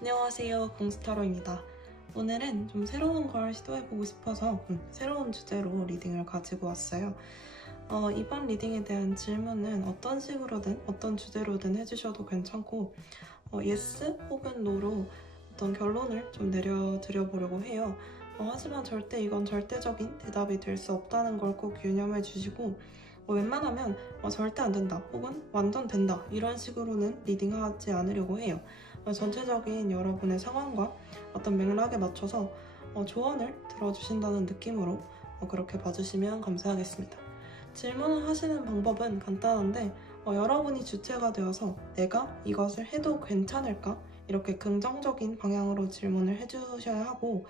안녕하세요, 공스타로입니다. 오늘은 좀 새로운 걸 시도해보고 싶어서 새로운 주제로 리딩을 가지고 왔어요. 이번 리딩에 대한 질문은 어떤 식으로든 어떤 주제로든 해주셔도 괜찮고 yes 혹은 no로 어떤 결론을 좀 내려드려보려고 해요. 하지만 절대 이건 절대적인 대답이 될 수 없다는 걸 꼭 유념해 주시고 웬만하면 절대 안 된다 혹은 완전 된다 이런 식으로는 리딩하지 않으려고 해요. 전체적인 여러분의 상황과 어떤 맥락에 맞춰서 조언을 들어주신다는 느낌으로 그렇게 봐주시면 감사하겠습니다. 질문을 하시는 방법은 간단한데 여러분이 주체가 되어서 내가 이것을 해도 괜찮을까? 이렇게 긍정적인 방향으로 질문을 해주셔야 하고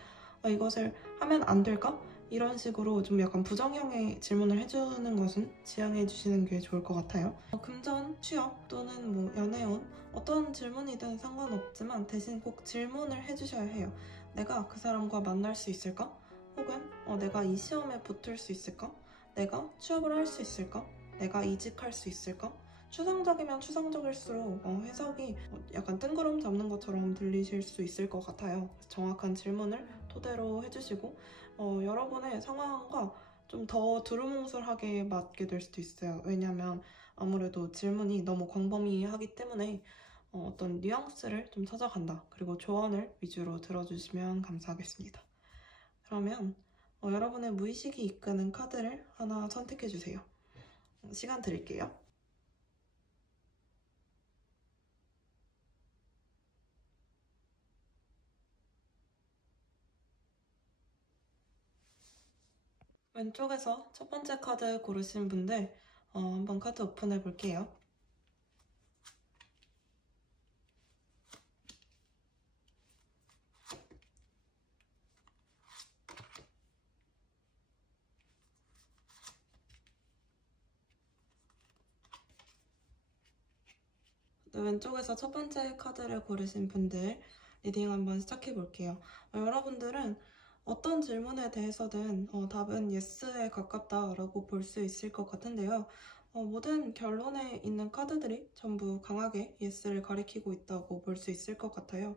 이것을 하면 안 될까? 이런 식으로 좀 약간 부정형의 질문을 해주는 것은 지양해 주시는 게 좋을 것 같아요. 금전, 취업 또는 뭐 연애운 어떤 질문이든 상관없지만 대신 꼭 질문을 해주셔야 해요. 내가 그 사람과 만날 수 있을까? 혹은 내가 이 시험에 붙을 수 있을까? 내가 취업을 할 수 있을까? 내가 이직할 수 있을까? 추상적이면 추상적일수록 해석이 약간 뜬구름 잡는 것처럼 들리실 수 있을 것 같아요. 정확한 질문을 토대로 해주시고 여러분의 상황과 좀 더 두루뭉술하게 맞게 될 수도 있어요. 왜냐하면 아무래도 질문이 너무 광범위하기 때문에 어떤 뉘앙스를 좀 찾아간다. 그리고 조언을 위주로 들어주시면 감사하겠습니다. 그러면 여러분의 무의식이 이끄는 카드를 하나 선택해주세요. 시간 드릴게요. 왼쪽에서 첫 번째 카드 고르신 분들 한번 카드 오픈해 볼게요. 왼쪽에서 첫 번째 카드를 고르신 분들 리딩 한번 시작해 볼게요. 여러분들은 어떤 질문에 대해서든 답은 yes에 가깝다라고 볼 수 있을 것 같은데요. 모든 결론에 있는 카드들이 전부 강하게 yes를 가리키고 있다고 볼 수 있을 것 같아요.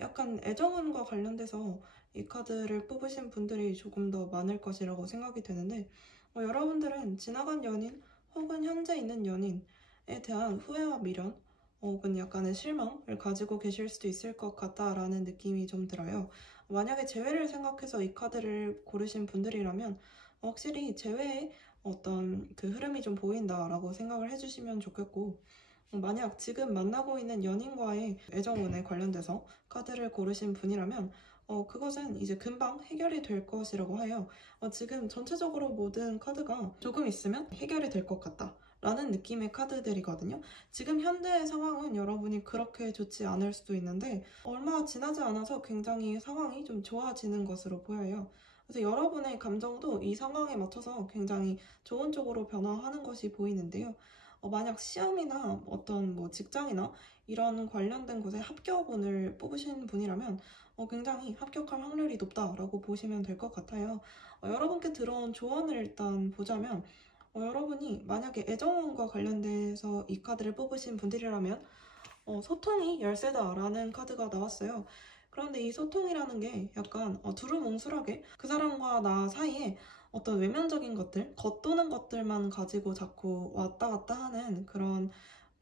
약간 애정운과 관련돼서 이 카드를 뽑으신 분들이 조금 더 많을 것이라고 생각이 되는데 여러분들은 지나간 연인 혹은 현재 있는 연인에 대한 후회와 미련 혹은 약간의 실망을 가지고 계실 수도 있을 것 같다라는 느낌이 좀 들어요. 만약에 재회를 생각해서 이 카드를 고르신 분들이라면 확실히 재회의 어떤 그 흐름이 좀 보인다라고 생각을 해주시면 좋겠고 만약 지금 만나고 있는 연인과의 애정운에 관련돼서 카드를 고르신 분이라면 그것은 이제 금방 해결이 될 것이라고 해요. 지금 전체적으로 모든 카드가 조금 있으면 해결이 될 것 같다 라는 느낌의 카드들이거든요. 지금 현재의 상황은 여러분이 그렇게 좋지 않을 수도 있는데 얼마 지나지 않아서 굉장히 상황이 좀 좋아지는 것으로 보여요. 그래서 여러분의 감정도 이 상황에 맞춰서 굉장히 좋은 쪽으로 변화하는 것이 보이는데요. 만약 시험이나 어떤 뭐 직장이나 이런 관련된 곳에 합격운을 뽑으신 분이라면 굉장히 합격할 확률이 높다라고 보시면 될 것 같아요. 여러분께 들어온 조언을 일단 보자면 여러분이 만약에 애정운과 관련돼서 이 카드를 뽑으신 분들이라면 소통이 열쇠다라는 카드가 나왔어요. 그런데 이 소통이라는 게 약간 두루뭉술하게 그 사람과 나 사이에 어떤 외면적인 것들, 겉도는 것들만 가지고 자꾸 왔다 갔다 하는 그런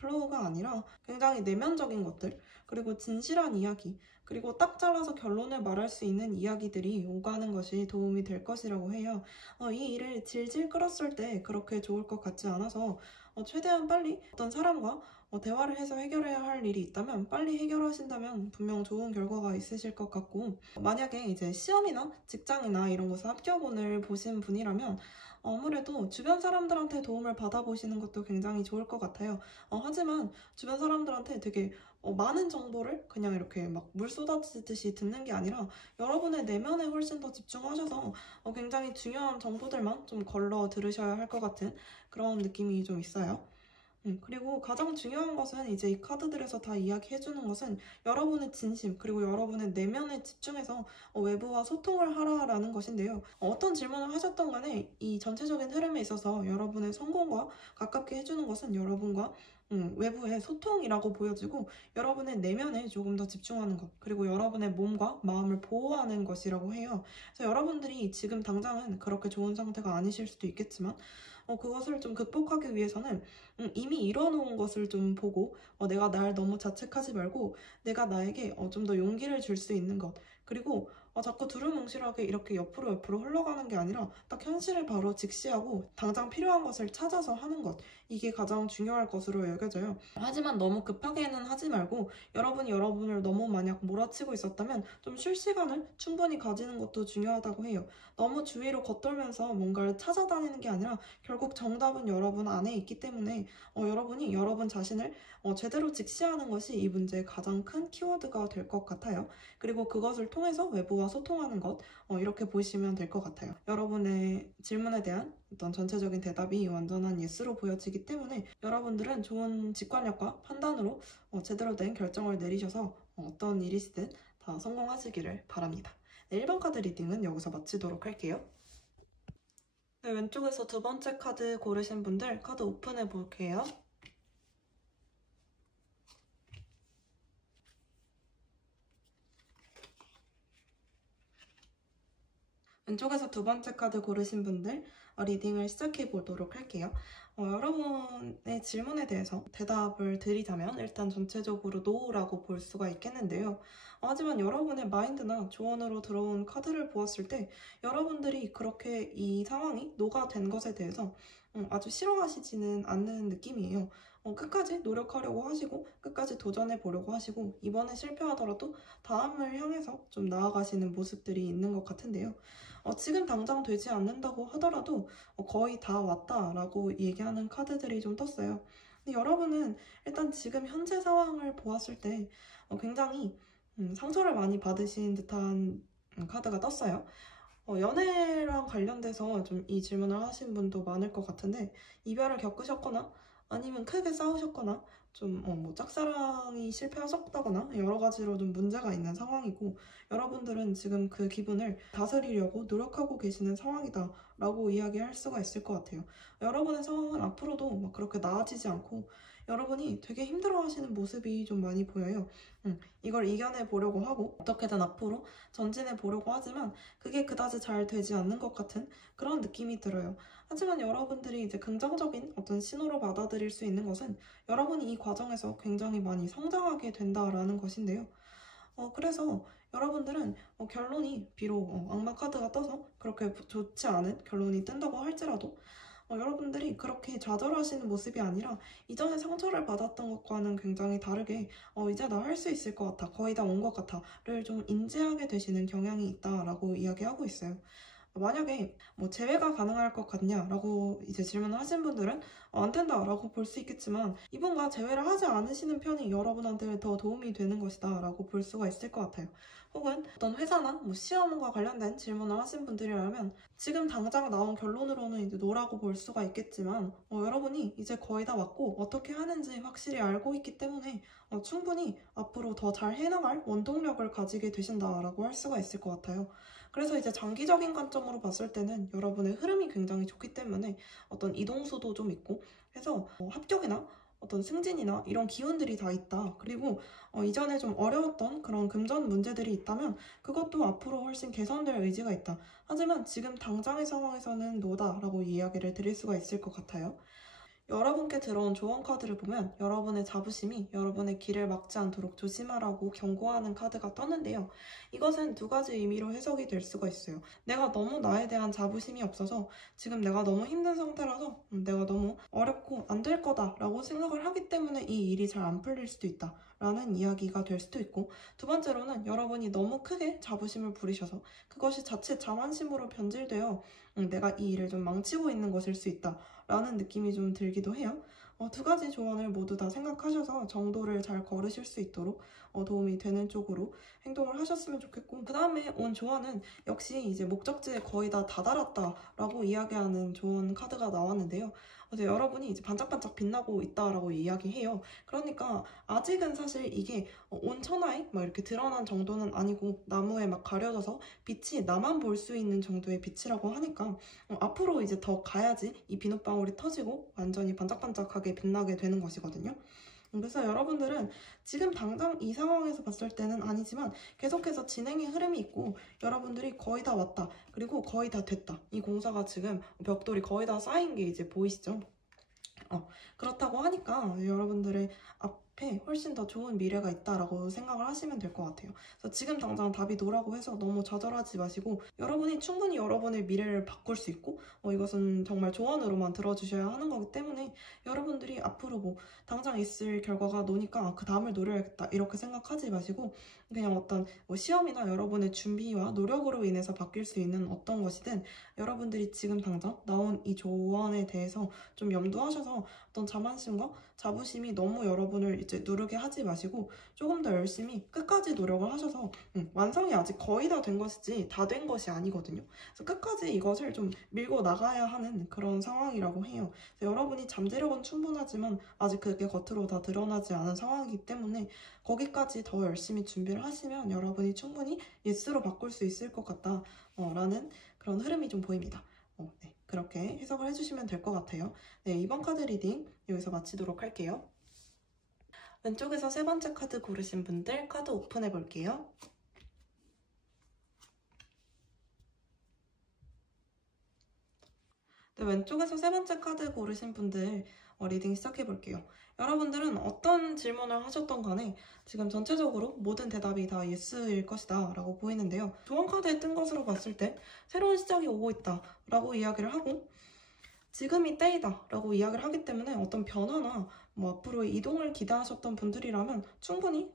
플로우가 아니라 굉장히 내면적인 것들, 그리고 진실한 이야기, 그리고 딱 잘라서 결론을 말할 수 있는 이야기들이 오가는 것이 도움이 될 것이라고 해요. 이 일을 질질 끌었을 때 그렇게 좋을 것 같지 않아서 최대한 빨리 어떤 사람과 대화를 해서 해결해야 할 일이 있다면 빨리 해결하신다면 분명 좋은 결과가 있으실 것 같고, 만약에 이제 시험이나 직장이나 이런 곳에 합격운을 보신 분이라면 아무래도 주변 사람들한테 도움을 받아보시는 것도 굉장히 좋을 것 같아요. 하지만 주변 사람들한테 되게 많은 정보를 그냥 이렇게 막 물 쏟아지듯이 듣는 게 아니라 여러분의 내면에 훨씬 더 집중하셔서 굉장히 중요한 정보들만 좀 걸러 들으셔야 할 것 같은 그런 느낌이 좀 있어요. 그리고 가장 중요한 것은 이제 이 카드들에서 다 이야기해주는 것은 여러분의 진심, 그리고 여러분의 내면에 집중해서 외부와 소통을 하라라는 것인데요. 어떤 질문을 하셨던 간에 이 전체적인 흐름에 있어서 여러분의 성공과 가깝게 해주는 것은 여러분과 외부의 소통이라고 보여지고, 여러분의 내면에 조금 더 집중하는 것, 그리고 여러분의 몸과 마음을 보호하는 것이라고 해요. 그래서 여러분들이 지금 당장은 그렇게 좋은 상태가 아니실 수도 있겠지만 그것을 좀 극복하기 위해서는 이미 이뤄놓은 것을 좀 보고 내가 날 너무 자책하지 말고 내가 나에게 좀 더 용기를 줄 수 있는 것, 그리고 자꾸 두루뭉실하게 이렇게 옆으로 흘러가는 게 아니라 딱 현실을 바로 직시하고 당장 필요한 것을 찾아서 하는 것, 이게 가장 중요할 것으로 여겨져요. 하지만 너무 급하게는 하지 말고 여러분이 여러분을 너무 만약 몰아치고 있었다면 좀 쉴 시간을 충분히 가지는 것도 중요하다고 해요. 너무 주위로 겉돌면서 뭔가를 찾아다니는 게 아니라 결국 정답은 여러분 안에 있기 때문에 여러분이 여러분 자신을 제대로 직시하는 것이 이 문제의 가장 큰 키워드가 될 것 같아요. 그리고 그것을 통해서 외부와 소통하는 것, 이렇게 보시면 될 것 같아요. 여러분의 질문에 대한 어떤 전체적인 대답이 완전한 예스로 보여지기 때문에 여러분들은 좋은 직관력과 판단으로 제대로 된 결정을 내리셔서 어떤 일이시든 다 성공하시기를 바랍니다. 네, 1번 카드 리딩은 여기서 마치도록 할게요. 네, 왼쪽에서 두 번째 카드 고르신 분들 카드 오픈해 볼게요. 왼쪽에서 두 번째 카드 고르신 분들 리딩을 시작해 보도록 할게요. 여러분의 질문에 대해서 대답을 드리자면 일단 전체적으로 NO라고 볼 수가 있겠는데요. 하지만 여러분의 마인드나 조언으로 들어온 카드를 보았을 때 여러분들이 그렇게 이 상황이 NO가 된 것에 대해서 아주 싫어하시지는 않는 느낌이에요. 끝까지 노력하려고 하시고 끝까지 도전해 보려고 하시고 이번에 실패하더라도 다음을 향해서 좀 나아가시는 모습들이 있는 것 같은데요. 지금 당장 되지 않는다고 하더라도 거의 다 왔다라고 얘기하는 카드들이 좀 떴어요. 근데 여러분은 일단 지금 현재 상황을 보았을 때 굉장히 상처를 많이 받으신 듯한 카드가 떴어요. 연애랑 관련돼서 좀 이 질문을 하신 분도 많을 것 같은데, 이별을 겪으셨거나 아니면 크게 싸우셨거나 좀 뭐 짝사랑이 실패하셨다거나 여러 가지로 좀 문제가 있는 상황이고, 여러분들은 지금 그 기분을 다스리려고 노력하고 계시는 상황이다 라고 이야기할 수가 있을 것 같아요. 여러분의 상황은 앞으로도 막 그렇게 나아지지 않고 여러분이 되게 힘들어하시는 모습이 좀 많이 보여요. 이걸 이겨내 보려고 하고 어떻게든 앞으로 전진해 보려고 하지만 그게 그다지 잘 되지 않는 것 같은 그런 느낌이 들어요. 하지만 여러분들이 이제 긍정적인 어떤 신호로 받아들일 수 있는 것은 여러분이 이 과정에서 굉장히 많이 성장하게 된다라는 것인데요. 그래서 여러분들은 결론이 비록 악마 카드가 떠서 그렇게 좋지 않은 결론이 뜬다고 할지라도 여러분들이 그렇게 좌절하시는 모습이 아니라 이전에 상처를 받았던 것과는 굉장히 다르게 이제 나 할 수 있을 것 같아, 거의 다 온 것 같아를 좀 인지하게 되시는 경향이 있다라고 이야기하고 있어요. 만약에 뭐 재회가 가능할 것 같냐라고 이제 질문을 하신 분들은 안 된다라고 볼 수 있겠지만, 이분과 재회를 하지 않으시는 편이 여러분한테 더 도움이 되는 것이다라고 볼 수가 있을 것 같아요. 혹은 어떤 회사나 뭐 시험과 관련된 질문을 하신 분들이라면 지금 당장 나온 결론으로는 이제 노라고 볼 수가 있겠지만 여러분이 이제 거의 다 왔고 어떻게 하는지 확실히 알고 있기 때문에 충분히 앞으로 더 잘 해나갈 원동력을 가지게 되신다라고 할 수가 있을 것 같아요. 그래서 이제 장기적인 관점으로 봤을 때는 여러분의 흐름이 굉장히 좋기 때문에 어떤 이동수도 좀 있고 해서 합격이나 어떤 승진이나 이런 기운들이 다 있다. 그리고 이전에 좀 어려웠던 그런 금전 문제들이 있다면 그것도 앞으로 훨씬 개선될 의지가 있다. 하지만 지금 당장의 상황에서는 노다라고 이야기를 드릴 수가 있을 것 같아요. 여러분께 들어온 조언 카드를 보면 여러분의 자부심이 여러분의 길을 막지 않도록 조심하라고 경고하는 카드가 떴는데요. 이것은 두 가지 의미로 해석이 될 수가 있어요. 내가 너무 나에 대한 자부심이 없어서 지금 내가 너무 힘든 상태라서 내가 너무 어렵고 안 될 거다라고 생각을 하기 때문에 이 일이 잘 안 풀릴 수도 있다 라는 이야기가 될 수도 있고, 두 번째로는 여러분이 너무 크게 자부심을 부리셔서 그것이 자칫 자만심으로 변질되어 내가 이 일을 좀 망치고 있는 것일 수 있다 라는 느낌이 좀 들기도 해요. 두 가지 조언을 모두 다 생각하셔서 정도를 잘 걸으실 수 있도록 도움이 되는 쪽으로 행동을 하셨으면 좋겠고, 그 다음에 온 조언은 역시 이제 목적지에 거의 다 다다랐다라고 이야기하는 조언 카드가 나왔는데요. 여러분이 이제 반짝반짝 빛나고 있다라고 이야기해요. 그러니까 아직은 사실 이게 온 천하에 막 이렇게 드러난 정도는 아니고 나무에 막 가려져서 빛이 나만 볼 수 있는 정도의 빛이라고 하니까 앞으로 이제 더 가야지 이 비눗방울이 터지고 완전히 반짝반짝하게 빛나게 되는 것이거든요. 그래서 여러분들은 지금 당장 이 상황에서 봤을 때는 아니지만 계속해서 진행의 흐름이 있고, 여러분들이 거의 다 왔다, 그리고 거의 다 됐다, 이 공사가 지금 벽돌이 거의 다 쌓인 게 이제 보이시죠? 그렇다고 하니까 여러분들의 앞에 훨씬 더 좋은 미래가 있다라고 생각을 하시면 될 것 같아요. 그래서 지금 당장 답이 노라고 해서 너무 좌절하지 마시고, 여러분이 충분히 여러분의 미래를 바꿀 수 있고 이것은 정말 조언으로만 들어주셔야 하는 거기 때문에, 여러분들이 앞으로 뭐 당장 있을 결과가 노니까 그 다음을 노려야겠다 이렇게 생각하지 마시고, 그냥 어떤 뭐 시험이나 여러분의 준비와 노력으로 인해서 바뀔 수 있는 어떤 것이든 여러분들이 지금 당장 나온 이 조언에 대해서 좀 염두하셔서 어떤 자만심과 자부심이 너무 여러분을 이제 누르게 하지 마시고 조금 더 열심히 끝까지 노력을 하셔서 완성이 아직 거의 다 된 것이지 다 된 것이 아니거든요. 그래서 끝까지 이것을 좀 밀고 나가야 하는 그런 상황이라고 해요. 그래서 여러분이 잠재력은 충분하지만 아직 그게 겉으로 다 드러나지 않은 상황이기 때문에 거기까지 더 열심히 준비를 하시면 여러분이 충분히 예스로 바꿀 수 있을 것 같다 라는 그런 흐름이 좀 보입니다. 네, 그렇게 해석을 해주시면 될 것 같아요. 네, 이번 카드 리딩 여기서 마치도록 할게요. 왼쪽에서 세 번째 카드 고르신 분들 카드 오픈해 볼게요. 네, 왼쪽에서 세 번째 카드 고르신 분들 리딩 시작해 볼게요. 여러분들은 어떤 질문을 하셨던 간에 지금 전체적으로 모든 대답이 다 예스일 것이다 라고 보이는데요. 조언 카드에 뜬 것으로 봤을 때 새로운 시작이 오고 있다 라고 이야기를 하고, 지금이 때이다 라고 이야기를 하기 때문에 어떤 변화나 뭐 앞으로 이동을 기대하셨던 분들이라면 충분히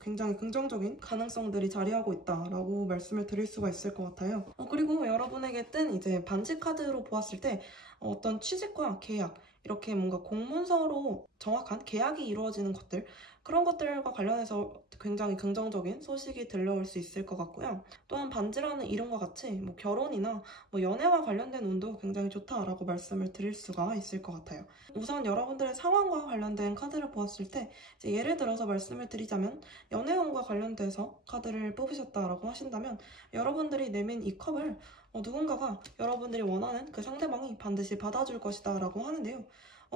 굉장히 긍정적인 가능성들이 자리하고 있다라고 말씀을 드릴 수가 있을 것 같아요. 그리고 여러분에게 뜬 이제 반지 카드로 보았을 때 어떤 취직과 계약, 이렇게 뭔가 공문서로 정확한 계약이 이루어지는 것들, 그런 것들과 관련해서 굉장히 긍정적인 소식이 들려올 수 있을 것 같고요. 또한 반지라는 이름과 같이 뭐 결혼이나 뭐 연애와 관련된 운도 굉장히 좋다라고 말씀을 드릴 수가 있을 것 같아요. 우선 여러분들의 상황과 관련된 카드를 보았을 때 이제 예를 들어서 말씀을 드리자면, 연애운과 관련돼서 카드를 뽑으셨다라고 하신다면 여러분들이 내민 이 컵을 누군가가 여러분들이 원하는 그 상대방이 반드시 받아줄 것이다 라고 하는데요.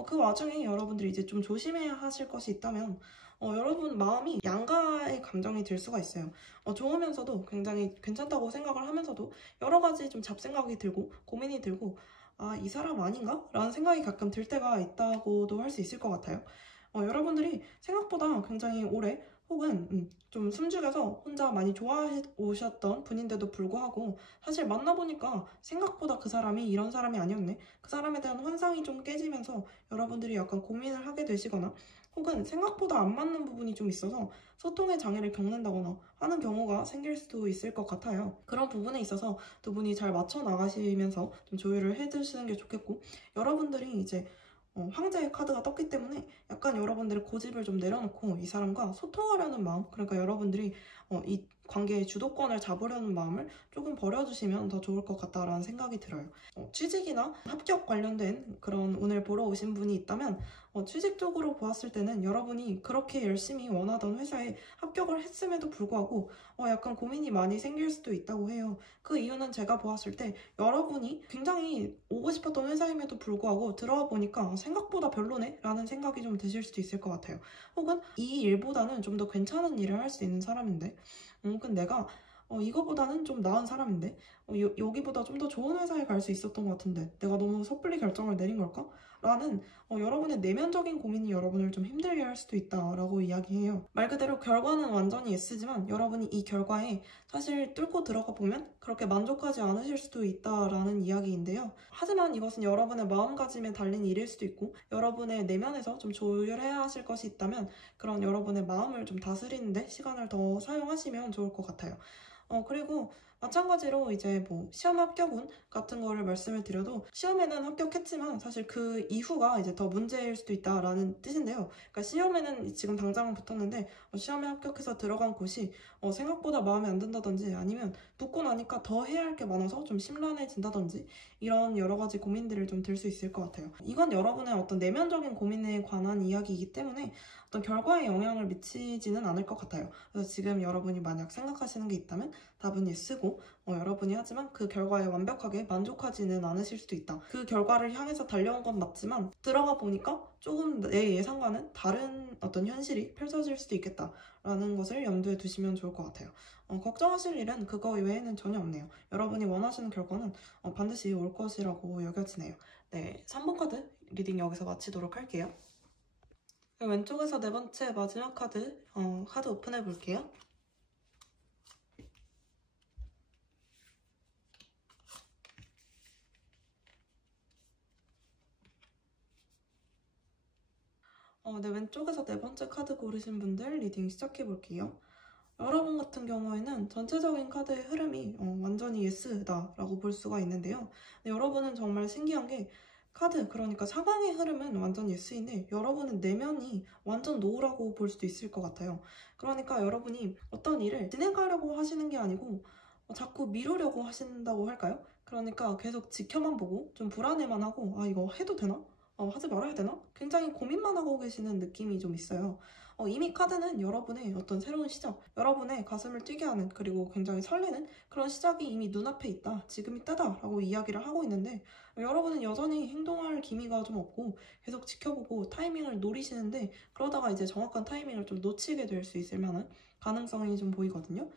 그 와중에 여러분들이 이제 좀 조심해야 하실 것이 있다면 여러분 마음이 양가의 감정이 들 수가 있어요. 좋으면서도 굉장히 괜찮다고 생각을 하면서도 여러 가지 좀 잡생각이 들고 고민이 들고, 아, 이 사람 아닌가? 라는 생각이 가끔 들 때가 있다고도 할 수 있을 것 같아요. 여러분들이 생각보다 굉장히 오래 혹은 좀 숨죽여서 혼자 많이 좋아해 오셨던 분인데도 불구하고 사실 만나보니까 생각보다 그 사람이 이런 사람이 아니었네, 그 사람에 대한 환상이 좀 깨지면서 여러분들이 약간 고민을 하게 되시거나, 혹은 생각보다 안 맞는 부분이 좀 있어서 소통의 장애를 겪는다거나 하는 경우가 생길 수도 있을 것 같아요. 그런 부분에 있어서 두 분이 잘 맞춰 나가시면서 좀 조율을 해주시는 게 좋겠고, 여러분들이 이제 황제의 카드가 떴기 때문에 약간 여러분들의 고집을 좀 내려놓고 이 사람과 소통하려는 마음, 그러니까 여러분들이 이 관계의 주도권을 잡으려는 마음을 조금 버려주시면 더 좋을 것 같다라는 생각이 들어요. 취직이나 합격 관련된 그런 운을 보러 오신 분이 있다면 취직 쪽으로 보았을 때는 여러분이 그렇게 열심히 원하던 회사에 합격을 했음에도 불구하고 약간 고민이 많이 생길 수도 있다고 해요. 그 이유는 제가 보았을 때 여러분이 굉장히 오고 싶었던 회사임에도 불구하고 들어와 보니까 생각보다 별로네? 라는 생각이 좀 드실 수도 있을 것 같아요. 혹은 이 일보다는 좀 더 괜찮은 일을 할 수 있는 사람인데 근데 내가 이거보다는 좀 나은 사람인데 여기보다 좀 더 좋은 회사에 갈 수 있었던 것 같은데 내가 너무 섣불리 결정을 내린 걸까? 라는 여러분의 내면적인 고민이 여러분을 좀 힘들게 할 수도 있다라고 이야기해요. 말 그대로 결과는 완전히 S지만 여러분이 이 결과에 사실 뚫고 들어가 보면 그렇게 만족하지 않으실 수도 있다라는 이야기인데요. 하지만 이것은 여러분의 마음가짐에 달린 일일 수도 있고 여러분의 내면에서 좀 조율해야 하실 것이 있다면 그런 여러분의 마음을 좀 다스리는데 시간을 더 사용하시면 좋을 것 같아요. 그리고 마찬가지로 이제 뭐 시험 합격운 같은 거를 말씀을 드려도 시험에는 합격했지만 사실 그 이후가 이제 더 문제일 수도 있다라는 뜻인데요. 그러니까 시험에는 지금 당장 붙었는데 시험에 합격해서 들어간 곳이 생각보다 마음에 안 든다든지 아니면 붙고 나니까 더 해야 할 게 많아서 좀 심란해진다든지 이런 여러 가지 고민들을 좀 들 수 있을 것 같아요. 이건 여러분의 어떤 내면적인 고민에 관한 이야기이기 때문에 어떤 결과에 영향을 미치지는 않을 것 같아요. 그래서 지금 여러분이 만약 생각하시는 게 있다면 답은 예스고 여러분이 하지만 그 결과에 완벽하게 만족하지는 않으실 수도 있다. 그 결과를 향해서 달려온 건 맞지만 들어가 보니까 조금 내 예상과는 다른 어떤 현실이 펼쳐질 수도 있겠다라는 것을 염두에 두시면 좋을 것 같아요. 걱정하실 일은 그거 외에는 전혀 없네요. 여러분이 원하시는 결과는 반드시 올 것이라고 여겨지네요. 네, 3번 카드 리딩 여기서 마치도록 할게요. 왼쪽에서 네 번째 마지막 카드, 카드 오픈해 볼게요. 네, 왼쪽에서 네 번째 카드 고르신 분들 리딩 시작해 볼게요. 여러분 같은 경우에는 전체적인 카드의 흐름이 완전히 예스다라고 볼 수가 있는데요. 여러분은 정말 신기한 게 카드, 그러니까 상황의 흐름은 완전 예스인데 여러분은 내면이 완전 노라고 볼 수도 있을 것 같아요. 그러니까 여러분이 어떤 일을 진행하려고 하시는 게 아니고 자꾸 미루려고 하신다고 할까요? 그러니까 계속 지켜만 보고 좀 불안해만 하고 이거 해도 되나? 하지 말아야 되나? 굉장히 고민만 하고 계시는 느낌이 좀 있어요. 이미 카드는 여러분의 어떤 새로운 시작, 여러분의 가슴을 뛰게 하는 그리고 굉장히 설레는 그런 시작이 이미 눈앞에 있다, 지금이 때다 라고 이야기를 하고 있는데 여러분은 여전히 행동할 기미가 좀 없고 계속 지켜보고 타이밍을 노리시는데 그러다가 이제 정확한 타이밍을 좀 놓치게 될 수 있을 만한 가능성이 좀 보이거든요.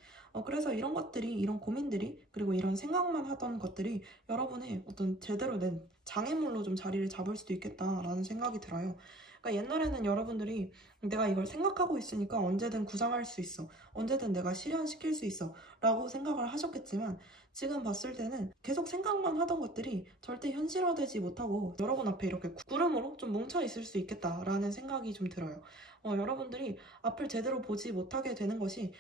그래서 이런 것들이, 이런 고민들이, 그리고 이런 생각만 하던 것들이 여러분의 어떤 제대로 된 장애물로 좀 자리를 잡을 수도 있겠다라는 생각이 들어요. 그러니까 옛날에는 여러분들이 내가 이걸 생각하고 있으니까 언제든 구상할 수 있어, 언제든 내가 실현시킬 수 있어 라고 생각을 하셨겠지만 지금 봤을 때는 계속 생각만 하던 것들이 절대 현실화되지 못하고 여러분 앞에 이렇게 구름으로 좀 뭉쳐 있을 수 있겠다라는 생각이 좀 들어요. 여러분들이 앞을 제대로 보지 못하게 되는 것이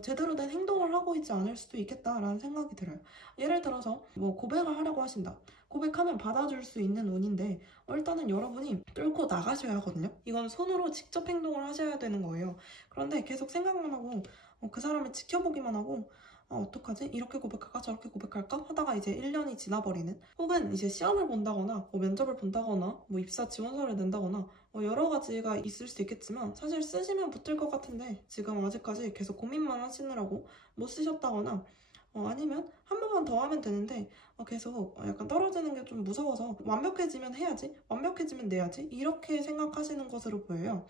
제대로 된 행동을 하고 있지 않을 수도 있겠다라는 생각이 들어요. 예를 들어서 뭐 고백을 하려고 하신다. 고백하면 받아줄 수 있는 운인데 일단은 여러분이 뚫고 나가셔야 하거든요. 이건 손으로 직접 행동을 하셔야 되는 거예요. 그런데 계속 생각만 하고 그 사람을 지켜보기만 하고 어떡하지? 이렇게 고백할까? 저렇게 고백할까? 하다가 이제 1년이 지나버리는, 혹은 이제 시험을 본다거나 면접을 본다거나 입사 지원서를 낸다거나 여러 가지가 있을 수도 있겠지만 사실 쓰시면 붙을 것 같은데 지금 아직까지 계속 고민만 하시느라고 못 쓰셨다거나 아니면 한 번만 더 하면 되는데 계속 약간 떨어지는 게 좀 무서워서 완벽해지면 해야지, 완벽해지면 내야지 이렇게 생각하시는 것으로 보여요.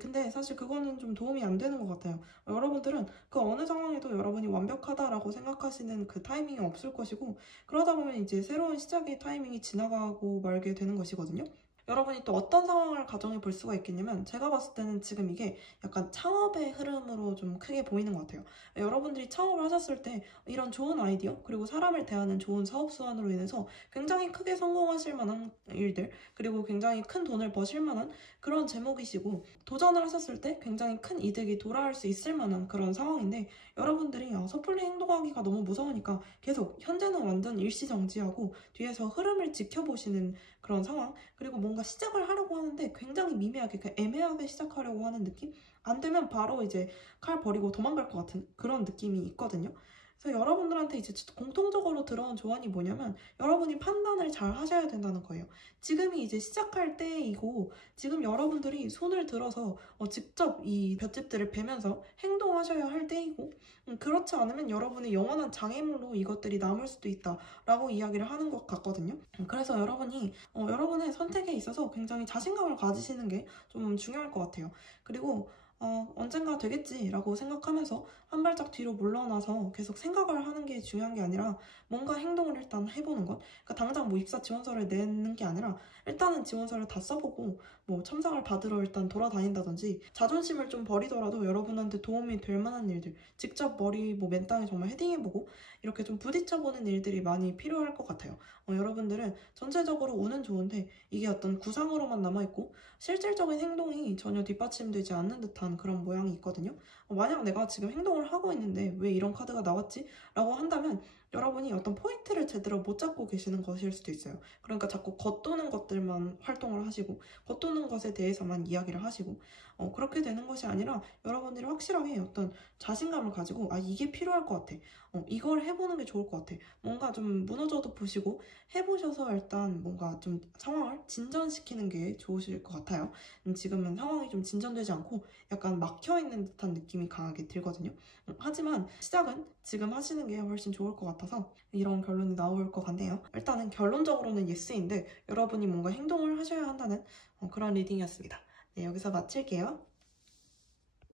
근데 사실 그거는 좀 도움이 안 되는 것 같아요. 여러분들은 그 어느 상황에도 여러분이 완벽하다라고 생각하시는 그 타이밍이 없을 것이고 그러다 보면 이제 새로운 시작의 타이밍이 지나가고 말게 되는 것이거든요. 여러분이 또 어떤 상황을 가정해 볼 수가 있겠냐면 제가 봤을 때는 지금 이게 약간 창업의 흐름으로 좀 크게 보이는 것 같아요. 여러분들이 창업을 하셨을 때 이런 좋은 아이디어 그리고 사람을 대하는 좋은 사업 수완으로 인해서 굉장히 크게 성공하실 만한 일들, 그리고 굉장히 큰 돈을 버실 만한 그런 제목이시고 도전을 하셨을 때 굉장히 큰 이득이 돌아올 수 있을 만한 그런 상황인데 여러분들이 섣불리 행동하기가 너무 무서우니까 계속 현재는 완전 일시정지하고 뒤에서 흐름을 지켜보시는 그런 상황, 그리고 뭔가 시작을 하려고 하는데 굉장히 미미하게 애매하게 시작하려고 하는 느낌? 안 되면 바로 이제 칼 버리고 도망갈 것 같은 그런 느낌이 있거든요. 그래서 여러분들한테 이제 공통적으로 들어온 조언이 뭐냐면 여러분이 판단을 잘 하셔야 된다는 거예요. 지금이 이제 시작할 때이고 지금 여러분들이 손을 들어서 직접 이 볏짚들을 베면서 행동하셔야 할 때이고 그렇지 않으면 여러분의 영원한 장애물로 이것들이 남을 수도 있다라고 이야기를 하는 것 같거든요. 그래서 여러분이 여러분의 선택에 있어서 굉장히 자신감을 가지시는 게 좀 중요할 것 같아요. 그리고 언젠가 되겠지라고 생각하면서 한 발짝 뒤로 물러나서 계속 생각을 하는 게 중요한 게 아니라 뭔가 행동을 일단 해보는 것. 그러니까 당장 뭐 입사 지원서를 내는 게 아니라 일단은 지원서를 다 써보고 뭐 첨삭을 받으러 일단 돌아다닌다든지 자존심을 좀 버리더라도 여러분한테 도움이 될 만한 일들, 직접 머리 뭐 맨땅에 정말 헤딩해보고 이렇게 좀 부딪혀보는 일들이 많이 필요할 것 같아요. 여러분들은 전체적으로 운은 좋은데 이게 어떤 구상으로만 남아있고 실질적인 행동이 전혀 뒷받침되지 않는 듯한 그런 모양이 있거든요. 만약 내가 지금 행동을 하고 있는데 왜 이런 카드가 나왔지? 라고 한다면 여러분이 어떤 포인트를 제대로 못 잡고 계시는 것일 수도 있어요. 그러니까 자꾸 겉도는 것들만 활동을 하시고 겉도는 것에 대해서만 이야기를 하시고 그렇게 되는 것이 아니라 여러분들이 확실하게 어떤 자신감을 가지고 이게 필요할 것 같아. 이걸 해보는 게 좋을 것 같아. 뭔가 좀 무너져도 보시고 해보셔서 일단 뭔가 좀 상황을 진전시키는 게 좋으실 것 같아요. 지금은 상황이 좀 진전되지 않고 약간 막혀있는 듯한 느낌이 강하게 들거든요. 하지만 시작은 지금 하시는 게 훨씬 좋을 것 같아서 이런 결론이 나올 것 같네요. 일단은 결론적으로는 예스인데 여러분이 뭔가 행동을 하셔야 한다는 그런 리딩이었습니다. 네, 여기서 마칠게요.